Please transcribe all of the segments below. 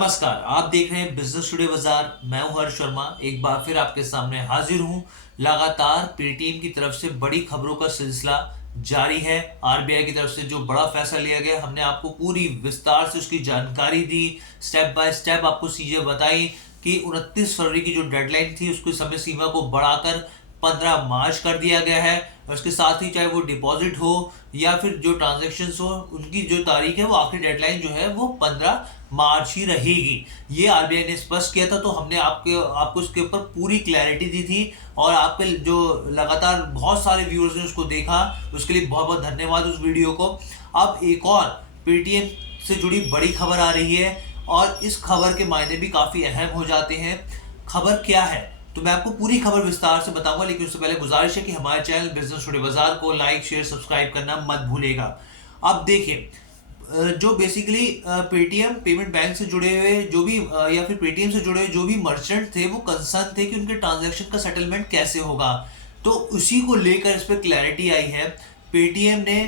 नमस्कार, आप देख रहे हैं बिजनेस टुडे बाजार। मैं हूं हर्ष शर्मा, एक बार फिर आपके सामने हाजिर हूं। लगातार पेटीएम की तरफ से बड़ी खबरों का सिलसिला जारी है। आरबीआई की तरफ से जो बड़ा फैसला लिया गया, हमने आपको पूरी विस्तार से उसकी जानकारी दी, स्टेप बाय स्टेप आपको चीजें बताई कि 29 फरवरी की जो डेडलाइन थी उसकी समय सीमा को बढ़ाकर 15 मार्च कर दिया गया है। और इसके साथ ही चाहे वो डिपॉजिट हो या फिर जो ट्रांजेक्शन हो, उनकी जो तारीख है वो आखिरी डेडलाइन जो है वो 15 मार्च ही रहेगी। ये आरबीआई ने स्पष्ट किया था, तो हमने आपको इसके ऊपर पूरी क्लैरिटी दी थी। और आपके जो लगातार बहुत सारे व्यूअर्स ने उसको देखा, उसके लिए बहुत बहुत धन्यवाद उस वीडियो को। अब एक और पेटीएम से जुड़ी बड़ी खबर आ रही है और इस खबर के मायने भी काफी अहम हो जाते हैं। खबर क्या है तो मैं आपको पूरी खबर विस्तार से बताऊंगा, लेकिन उससे पहले गुजारिश है कि हमारे चैनल बिजनेस टुडे बाजार को लाइक शेयर सब्सक्राइब करना मत भूलेगा। अब देखिए, जो बेसिकली पेटीएम पेमेंट बैंक से जुड़े हुए जो भी या फिर पेटीएम से जुड़े हुए जो भी मर्चेंट थे, वो कंसर्न थे कि उनके ट्रांजैक्शन का सेटलमेंट कैसे होगा। तो उसी को लेकर इस पर क्लैरिटी आई है। पेटीएम ने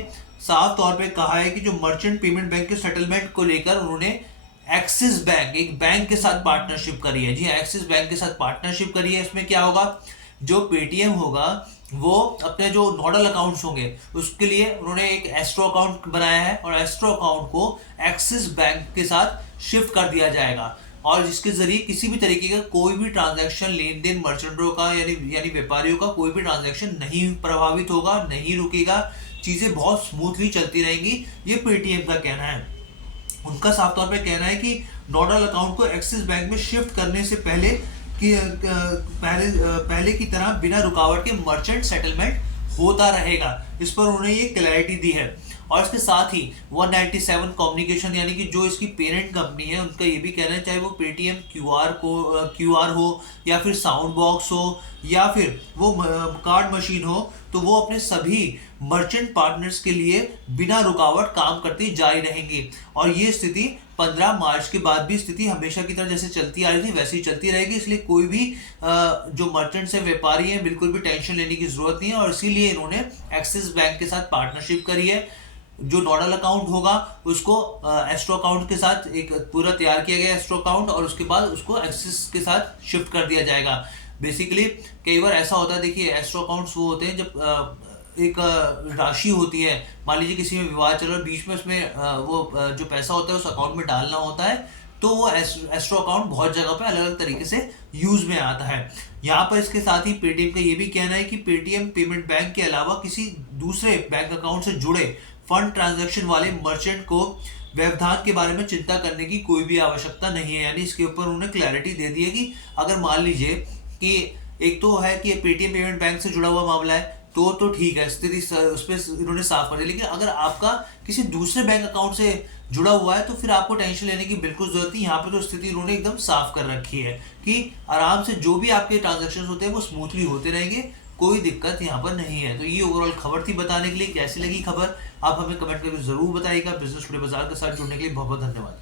साफ तौर पे कहा है कि जो मर्चेंट पेमेंट बैंक के सेटलमेंट को लेकर उन्होंने एक्सिस बैंक, एक बैंक के साथ पार्टनरशिप करी है। जी हाँ, एक्सिस बैंक के साथ पार्टनरशिप करी है। इसमें क्या होगा, जो पेटीएम होगा वो अपने जो नोडल अकाउंट्स होंगे उसके लिए उन्होंने एक एस्ट्रो अकाउंट बनाया है और एस्ट्रो अकाउंट को एक्सिस बैंक के साथ शिफ्ट कर दिया जाएगा। और जिसके जरिए किसी भी तरीके का कोई भी ट्रांजैक्शन, लेन देन मर्चेंटों का यानी व्यापारियों का कोई भी ट्रांजैक्शन नहीं प्रभावित होगा, नहीं रुकेगा। चीजें बहुत स्मूथली चलती रहेंगी, ये पेटीएम का कहना है। उनका साफ तौर पे कहना है कि नोडल अकाउंट को एक्सिस बैंक में शिफ्ट करने से पहले कि पहले की तरह बिना रुकावट के मर्चेंट सेटलमेंट होता रहेगा। इस पर उन्होंने ये क्लैरिटी दी है। और इसके साथ ही 197 कम्युनिकेशन यानी कि जो इसकी पेरेंट कंपनी है, उनका ये भी कहना है, चाहे वो पेटीएम क्यूआर हो या फिर साउंड बॉक्स हो या फिर वो कार्ड मशीन हो, तो वो अपने सभी मर्चेंट पार्टनर्स के लिए बिना रुकावट काम करती जारी रहेंगी। और ये स्थिति 15 मार्च के बाद भी स्थिति हमेशा की तरह जैसे चलती आ रही थी वैसे ही चलती रहेगी। इसलिए कोई भी जो मर्चेंट्स है, व्यापारी है, बिल्कुल भी टेंशन लेने की जरूरत नहीं है। और इसीलिए इन्होंने एक्सिस बैंक के साथ पार्टनरशिप करी है। जो नोडल अकाउंट होगा उसको एस्ट्रो अकाउंट के साथ एक पूरा तैयार किया गया एस्ट्रो अकाउंट, और उसके बाद उसको एक्सिस के साथ शिफ्ट कर दिया जाएगा। बेसिकली कई बार ऐसा होता है, देखिए एस्ट्रो अकाउंट्स वो होते हैं जब एक राशि होती है, मान लीजिए किसी में विवाद चल रहा है, बीच में उसमें वो जो पैसा होता है उस अकाउंट में डालना होता है, तो वो एस्ट्रो अकाउंट बहुत जगह पे अलग अलग तरीके से यूज में आता है। यहाँ पर इसके साथ ही पेटीएम का ये भी कहना है कि पेटीएम पेमेंट बैंक के अलावा किसी दूसरे बैंक अकाउंट से जुड़े फंड ट्रांजैक्शन वाले मर्चेंट को व्यवधान के बारे में चिंता करने की कोई भी आवश्यकता नहीं है। यानी इसके ऊपर उन्होंने क्लैरिटी दे दी है कि अगर मान लीजिए कि एक तो है कि पेटीएम पेमेंट बैंक से जुड़ा हुआ मामला है, तो ठीक है, स्थिति उस पर इन्होंने साफ कर दिया। लेकिन अगर आपका किसी दूसरे बैंक अकाउंट से जुड़ा हुआ है तो फिर आपको टेंशन लेने की बिल्कुल जरूरत नहीं। यहाँ पे तो स्थिति उन्होंने एकदम साफ कर रखी है कि आराम से जो भी आपके ट्रांजेक्शन होते हैं वो स्मूथली होते रहेंगे, कोई दिक्कत यहाँ पर नहीं है। तो ये ओवरऑल खबर थी बताने के लिए। कैसी लगी खबर आप हमें कमेंट करके जरूर बताइएगा। बिजनेस टुडे बाजार के साथ जुड़ने के लिए बहुत बहुत धन्यवाद।